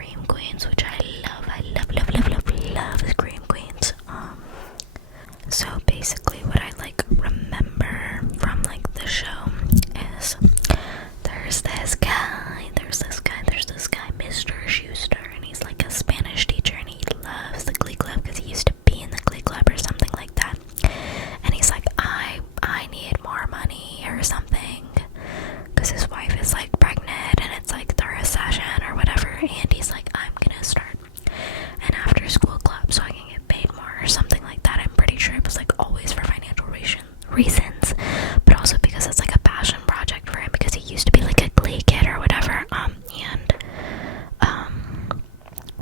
Scream Queens, which I love. I love Scream Queens. So basically what I like remember from like the show is there's this guy, Mr. Schuster, and he's like a Spanish teacher, and he loves the Glee Club because he used to be in the Glee Club or something like that. And he's like, I need more money or something, because his wife is like pregnant and it's like the recession or whatever, and he's like, I'm gonna start an after school club so I can get paid more or something like that. I'm pretty sure it was like always for financial reasons, but also because it's like a passion project for him, because he used to be like a Glee kid or whatever.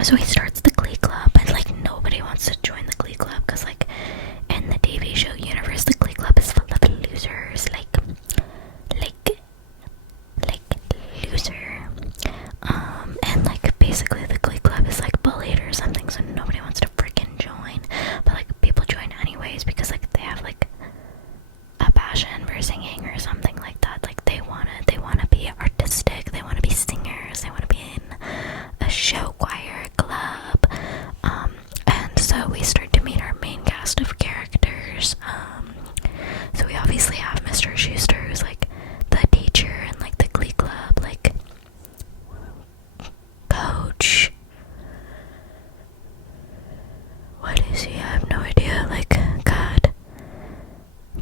So he starts the Glee Club, and like nobody wants to join the Glee Club because like in the TV show universe, the Glee Club is full of losers, like loser. And like basically the Glee Club is like bullied or something, so nobody wants to freaking join. But like people join anyways because like they have like a passion for singing or something like that. Like they wanna be artistic, they wanna be singers, they wanna be in a show choir club. And so we start to meet our main cast of characters. So we obviously have Mr. Schuster, who's like the teacher and like the Glee Club, like coach. What is he? I have no idea. Like, God.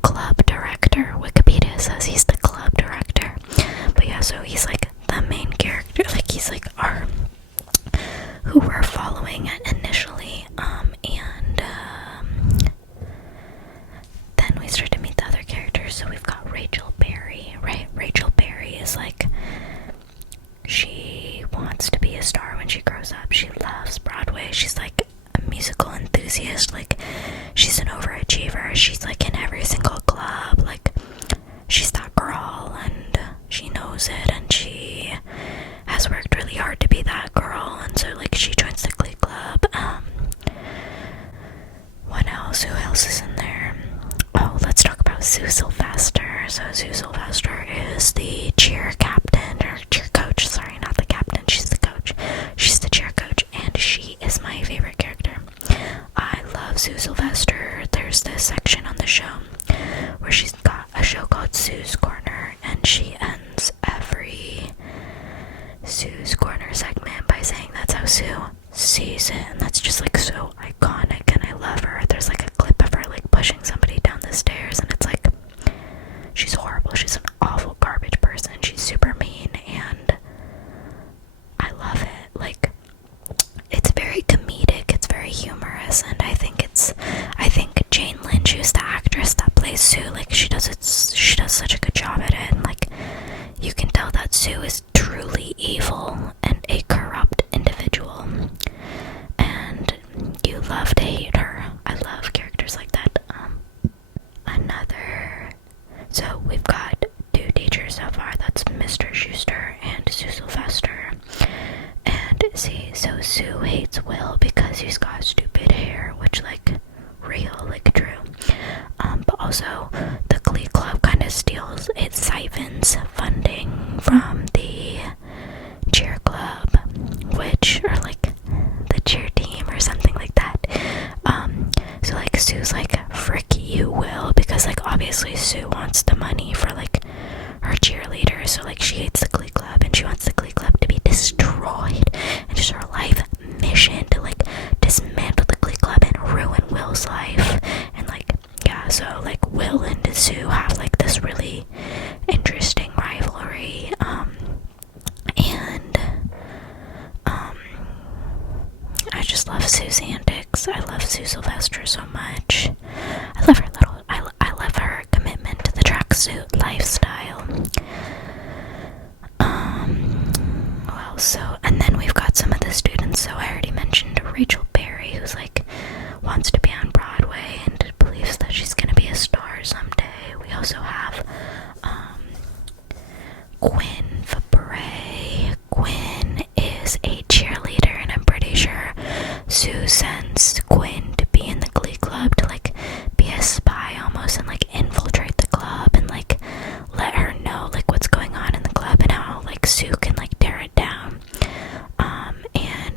Club director. Wikipedia says he's the club director. But yeah, so he's like the main character. Like, he's like our, who we're following initially. Then we start to meet the other characters. So we've got Rachel Berry, right? Rachel Berry is like, she wants to be a star when she grows up. She loves Broadway. She's like a musical enthusiast. Like, she's an overachiever. She's like in every single club. Like, she's that girl, and she knows it, and she has worked really hard to be that girl. And so like she joins the Glee Club. What else? Who else is in there? Oh, let's talk about Sue Sylvester. So Sue Sylvester is the cheer captain, or cheer coach, sorry, not the captain, she's the coach. She's the cheer coach, and she is my favorite character. I love Sue Sylvester. There's this section on the show where she's got a show called Sue's Corner, and she ends every Sue's Corner segment by saying that's how Sue sees it, and that's just like so iconic, and I love her. There's like a clip of her like pushing somebody down the stairs, and it's like, she's horrible, she's an awful garbage person, she's super mean, and I love it. Like, it's very comedic, it's very humorous, and I think Jane Lynch, who's the actress that plays Sue, like she does such a good job at it, and like you can tell that Sue is truly evil and a corrupt individual, and you love to hate her. I love characters like that. So we've got two teachers so far. That's Mr. Schuster and Sue Sylvester. And see, so Sue hates Will because he's got stupid hair, which like real, like true. But also the Glee Club kind of siphons funding from the cheer club, which are like the cheer team or something like that. So like Sue's like, frick you, Will, because like obviously Sue wants the money for like her cheerleader, so like she hates the Glee Club and she wants the Glee Club to be destroyed, and just her life mission to like dismantle the Glee Club and ruin Will's life. And like, yeah, so like Will and Sue have like this really interesting rivalry, and I just love Sue's antics. I love Sue Sylvester so much. I love her commitment to the tracksuit lifestyle. Well, so, and then we've got some of the students. So I already mentioned Rachel Berry, who's like wants to be on Broadway and believes that she's gonna be a star someday. We also have Quinn Fabray. Quinn is a cheerleader, and I'm pretty sure Sue sends Quinn to be in the Glee Club to like be a spy almost, and like infiltrate the club and like let her know like what's going on in the club and how like Sue can like tear it down. And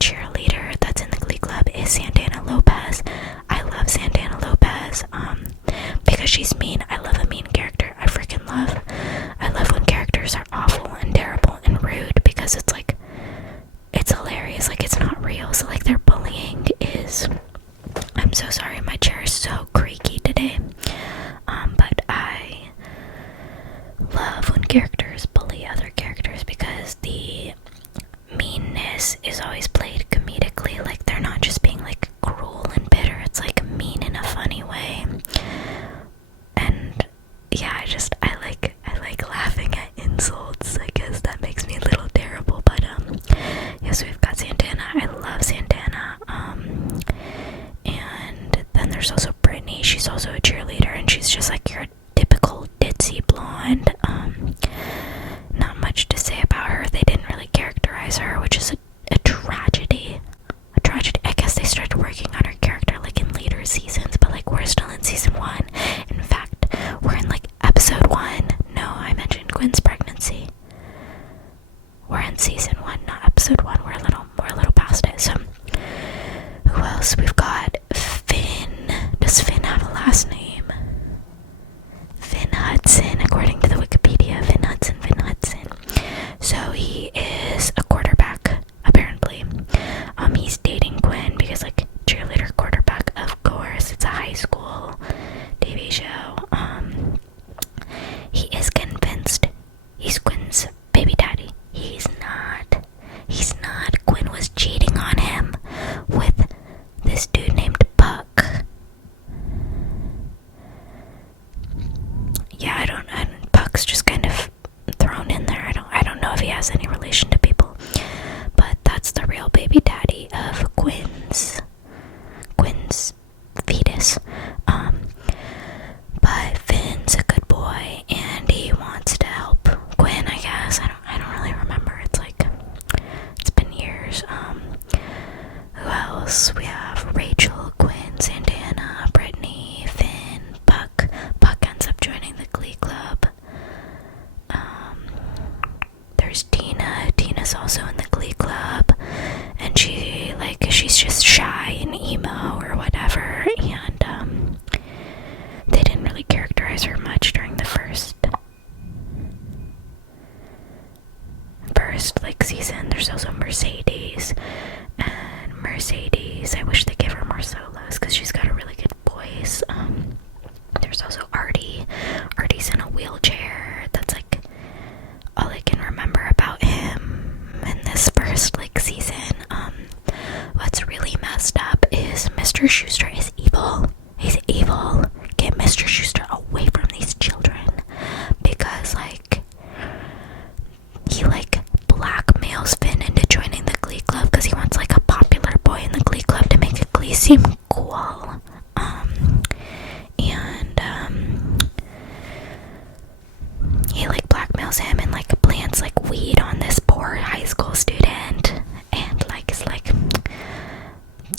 cheerleader that's in the Glee Club is Santana Lopez. I love Santana Lopez, because she's mean. I love a mean character. I love when characters are awful and terrible and rude, because it's like, it's hilarious, like it's not real. So like their bullying is, I'm so sorry, my chair is so creaky today. But I love when characters bully other characters, because the meanness is always played comedically. Like they're not just being like cruel and bitter, it's like mean in a funny way. And yeah, I like laughing at insults. I guess that makes me a little terrible, but yes, we've got Santana. I love Santana. And then there's also Brittany. She's also a cheerleader, and she's just like your typical ditzy blonde. Not much to say about her. They didn't really characterize her, which is a tragedy. A tragedy. I guess they started working on her character like in later seasons, but like we're still in season 1. In fact, we're in like episode 1. No, I mentioned Gwen's pregnancy. We're in season 1, not episode 1. We're a little past it. So who else? We've got Finn. Does Finn have a last name? Finn Hudson, according to the Wikipedia. Finn Hudson. So he is a quarterback, apparently. He's dating Gwen because, like, cheerleader quarterback, of course. It's a high school TV show. He is convinced he's Gwen's baby daddy. He's not. Gwen was cheating on him with this dude named Puck. Yeah, Puck's just kind of thrown in there. I don't know if he has any relation to people, but that's the real baby daddy of Gwen's fetus. But Finn's a good boy, and he wants to help Gwen, I guess. I don't really remember. It's been years. Who else? We have Rachel, Gwen, Santana, Brittany, Finn, Puck. Puck ends up joining the Glee Club. There's Tina. Tina's also in the Glee Club, and she's just shy and emo or whatever, and they didn't really characterize her much during the first like season. There's also Mercedes, and Mercedes, I wish they gave her more solos because she's got a really good voice. There's also Artie. Artie's in a wheelchair. That's like all I can remember about him in this first like season. What's really messed up is Mr. Schuester is evil. He's evil. Get Mr. Schuester away from these children, because like he like blackmails Finn into joining the Glee Club because he wants like a popular boy in the Glee Club to make Glee seem cool. He like blackmails him and like plants like weed on this poor high school student, and like is like,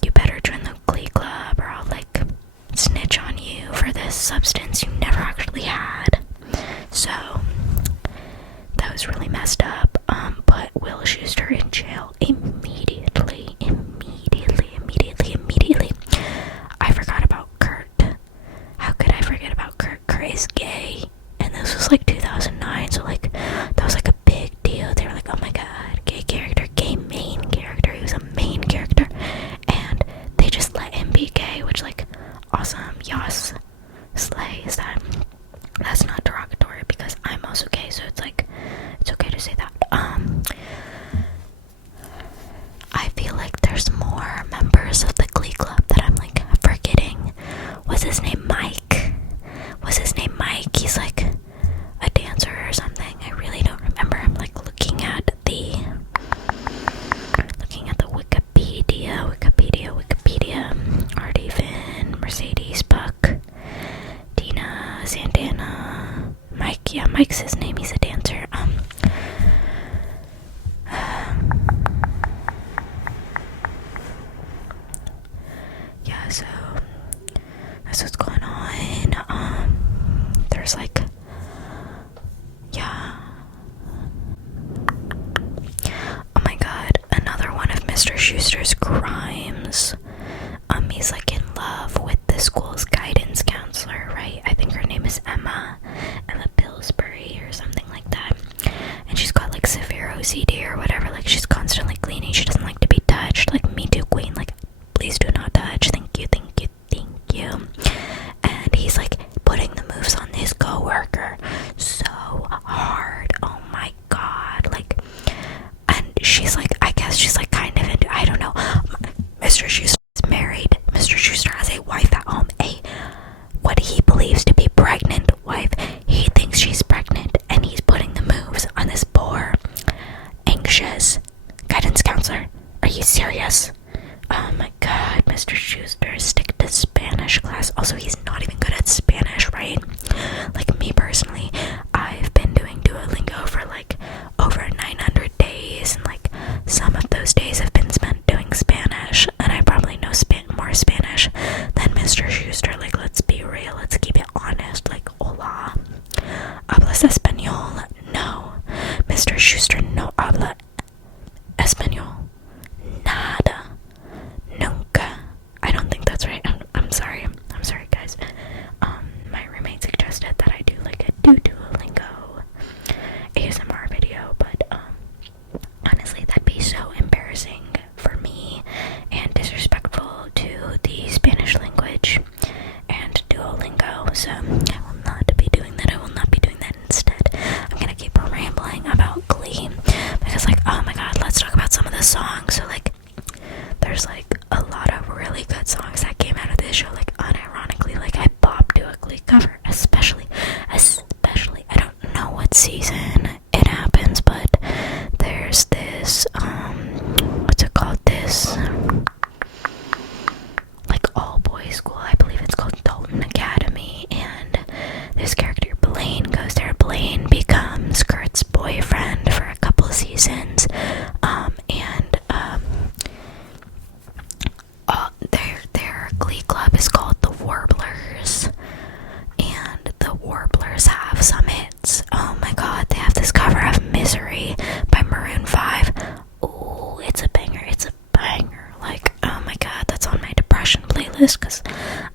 you better join the Glee Club or I'll like snitch on you for this substance you never actually had. So that was really messed up. Put Will Schuester in jail immediately. I forgot about Kurt. How could I forget about Kurt? Kurt is gay, and this was like 2009, so like that was like a big deal. They were like, oh my god, gay character, gay main character. He was a main character, and they just let him be gay, which like, awesome, yas, slay. Is that? That's not derogatory because I'm also gay, so it's like, it's okay to say that. I feel like there's more members of the Glee Club that I'm like forgetting. What's his name? Mike. He's like a dancer or something. I really don't remember. I'm like looking at the Wikipedia. Artie, Finn, Mercedes, Puck, Tina, Santana, Mike. Yeah, Mike's his name. He's a dancer. Yeah, so that's what's going on. There's like, yeah. Oh my god, another one of Mr. Schuster's crimes. He's like in love with the school's guidance counselor, right? I think her name is Emma Pillsbury or something like that. And she's got like severe OCD or whatever. Like she's constantly cleaning. She doesn't like to be touched. Like, me too, queen. Like, please do not touch. Thank you, thank you, thank you. And he's like putting the moves on his coworker so hard. Oh my god. Like, and she's like, I guess she's like kind of into, I don't know. Mr. Schuster is married. Mr. Schuster has a wife at home. What he believes to be pregnant wife. He thinks she's pregnant, and he's putting the moves on this poor, anxious guidance counselor. Are you serious? Oh my god, Mr. Schuster, stick to Spanish class. Also, he's not even good at Spanish, right? Like, me personally, I've been doing Duolingo for like over 900 days, and like some of those days have been spent doing Spanish, and I probably know more Spanish than Mr. Schuster. Like, let's be real, let's keep it honest. Like, hola, ¿hablas español? No. Mr. Schuster no habla español. Nada. Nunca. I don't think that's right. I'm sorry. I'm sorry, guys. My roommate suggested that I do like a Duolingo ASMR video, but honestly, that'd be so embarrassing for me and disrespectful to the Spanish language and Duolingo, so I will not be doing that. I will not be doing that. Instead, I'm gonna keep rambling about Glee, because like, oh my god, let's talk about some of the songs. So like, there's like a lot of really good songs that came out of this show. Like, unironically, like, I bopped to a Glee cover, especially, I don't know what season it happens, but there's this, what's it called, this, like, all-boys school, I believe it's called Dalton Academy, and this character, Blaine, goes there. Blaine becomes Kurt's boyfriend for a couple seasons, their Glee club is called the Warblers, and the Warblers have some hits. Oh my god, they have this cover of Misery by Maroon 5. Ooh, it's a banger, it's a banger. Like, oh my god, that's on my depression playlist, because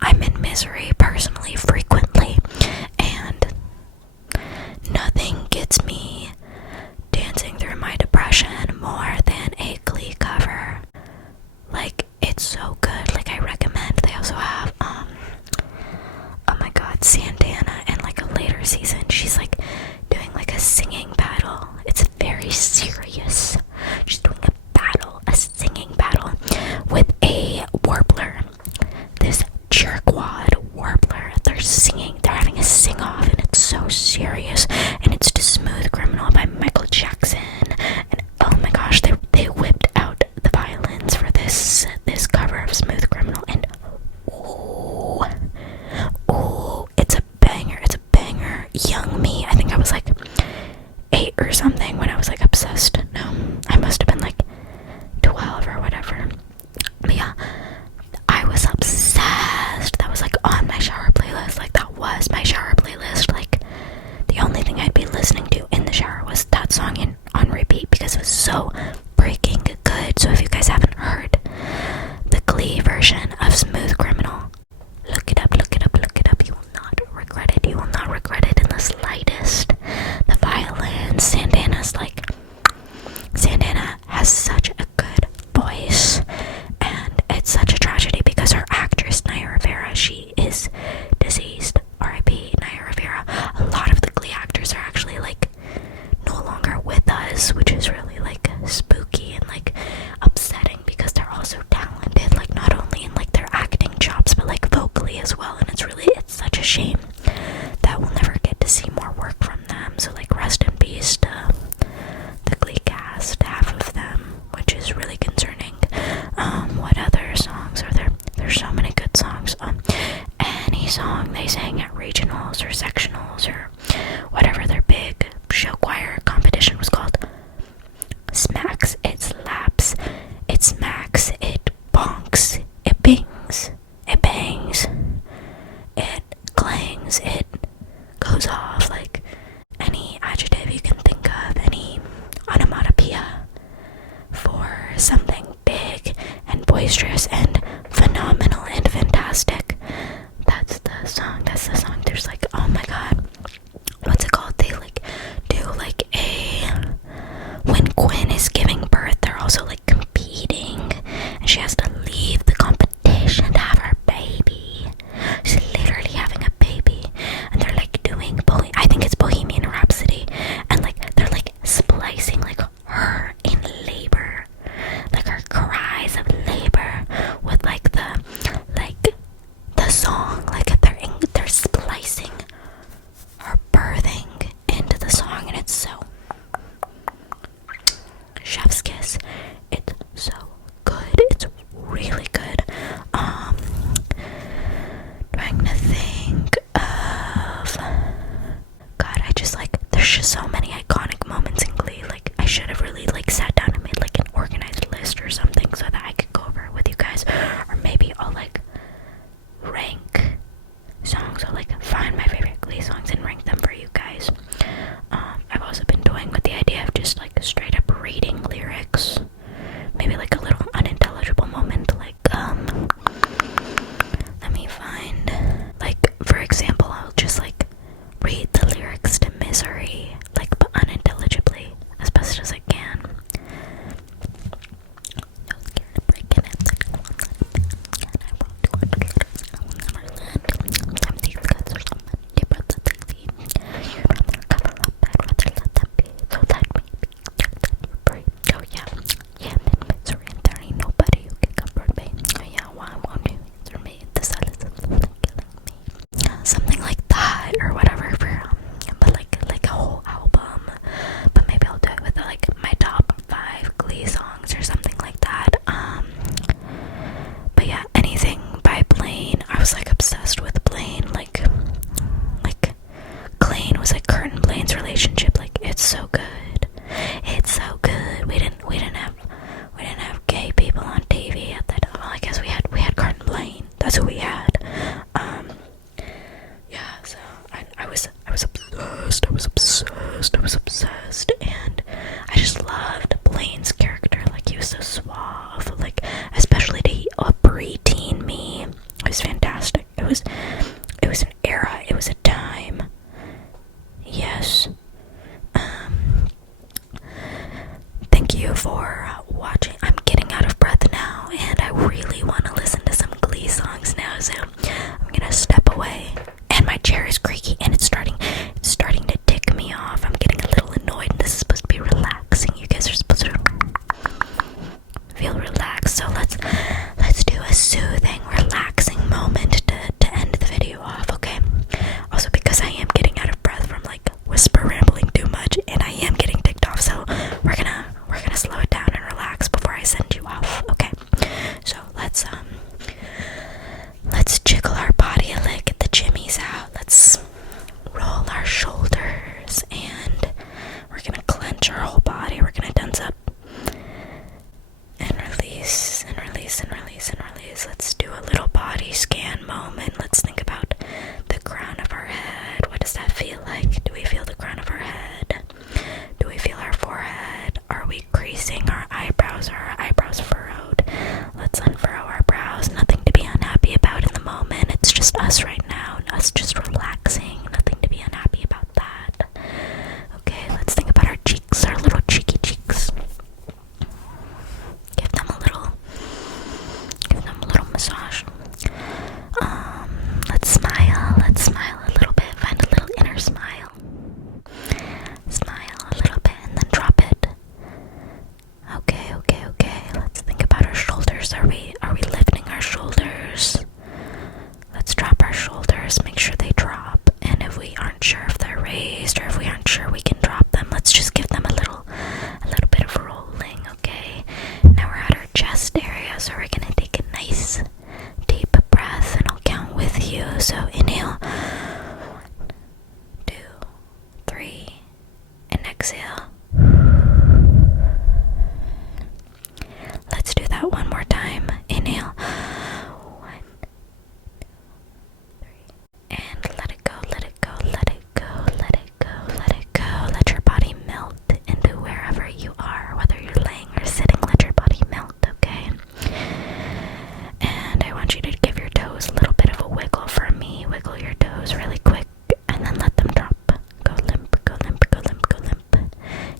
I'm in misery personally frequently, and nothing gets me dancing through my depression more than a Glee cover. Like, it's so good. Like, I recommend. They also have oh my god, Santana, in like a later season, she's like doing like a singing battle. It's very serious. She's doing a singing battle with a warbler, this jerkwad warbler. They're having a sing-off, and it's so serious, and it's to Smooth Criminal by Michael Jackson, and oh my gosh, they whipped out the violins for this cover of Smooth Criminal, and ooh, it's a banger, Young me, I think I was like 8 or something when I was like obsessed. No, I must have been like 12 or whatever. But yeah, I was obsessed. That was like on my shower playlist. Like, that was my shower playlist. Like, the only thing I'd be listening to in the shower was that song on repeat, because it was so freaking good. So if you guys haven't heard the Glee version of Smooth Criminal, look it up, look it up, look it up. You will not regret it. You will not regret it in the slightest. The violin, Santana has such a good voice, and it's such a tragedy because her actress, Naya Rivera, she is deceased. R.I.P. Naya Rivera. A lot of the Glee actors are actually like no longer with us, which is really like spooky and like upsetting, because they're also talented, like not only in like their acting jobs but like vocally as well, and it's such a shame that we'll never get to see more work from them. So like, rest in peace to the Glee cast, half of them, which is really concerning. What other songs are there? There's so many good songs. Any song they sang at regionals or sectionals or whatever their big show choir competition was called. Smacks, it slaps, it smacks, it bonks, it bings, it bangs, it clangs, it goes off. Like, any adjective you can think of, any onomatopoeia for something big It was an era. It was a time. Yes. Thank you for watching. I'm getting out of breath now, and I really want to listen to some Glee songs now, so I'm gonna step away. And my chair is creaky, and it's starting to tick me off. I'm getting a little annoyed. This is supposed to be relaxing. You guys are supposed to feel relaxed. So let's do a soothing, relaxing moment to end the video off, okay? Also, because I am getting out of breath from like whisper rambling too much, and I am getting ticked off, so we're gonna slow it down and relax before I send you off, okay? So let's jiggle our body a leg, get the jimmies out. Let's roll our shoulders, and we're gonna clench our whole body. We're gonna tense up and release and release and release and release. Let's do a little body scan moment. Let's think about the crown of our head. What does that feel like? Do we feel the crown of our head? Do we feel our forehead? Are we creasing our eyebrows? Are our eyebrows furrowed? Let's unfurrow our brows. Nothing to be unhappy about in the moment. It's just us right now, and us just relaxing. Nothing to be unhappy about that. Okay, let's think about our cheeks, our little cheeky cheeks. Give them a little massage. Let's smile a little bit. Find a little inner smile. Smile a little bit and then drop it. Okay. Let's think about our shoulders. Are we lifting our shoulders? Let's drop our shoulders. Make sure they drop. And if we aren't sure if they're raised, or if we aren't sure we can drop them, let's just give them a little bit of rolling, okay? Now we're at our chest area, so we're gonna take a nice deep breath, and I'll count with you. So inhale, 1, 2, 3, and exhale. Let's do that one more time. Inhale, 1, 2, 3, and let it go, let it go, let it go, let it go, let it go. Let your body melt into wherever you are, whether you're laying or sitting. Let your body melt, okay? And I want you to give your toes a little bit of a wiggle for me. Wiggle your toes really quick, and then let them drop. Go limp, go limp, go limp, go limp.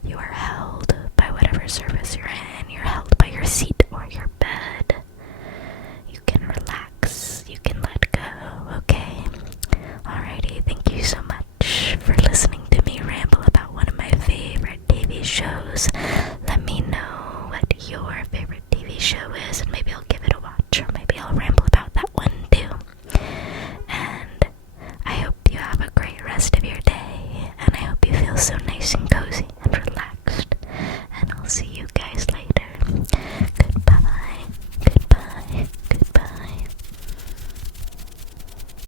You are held by whatever surface you're in. You're held by your seat or your bed. You can relax. You can let go, okay? Alrighty, thank you so much for listening to me ramble about one of my favorite TV shows.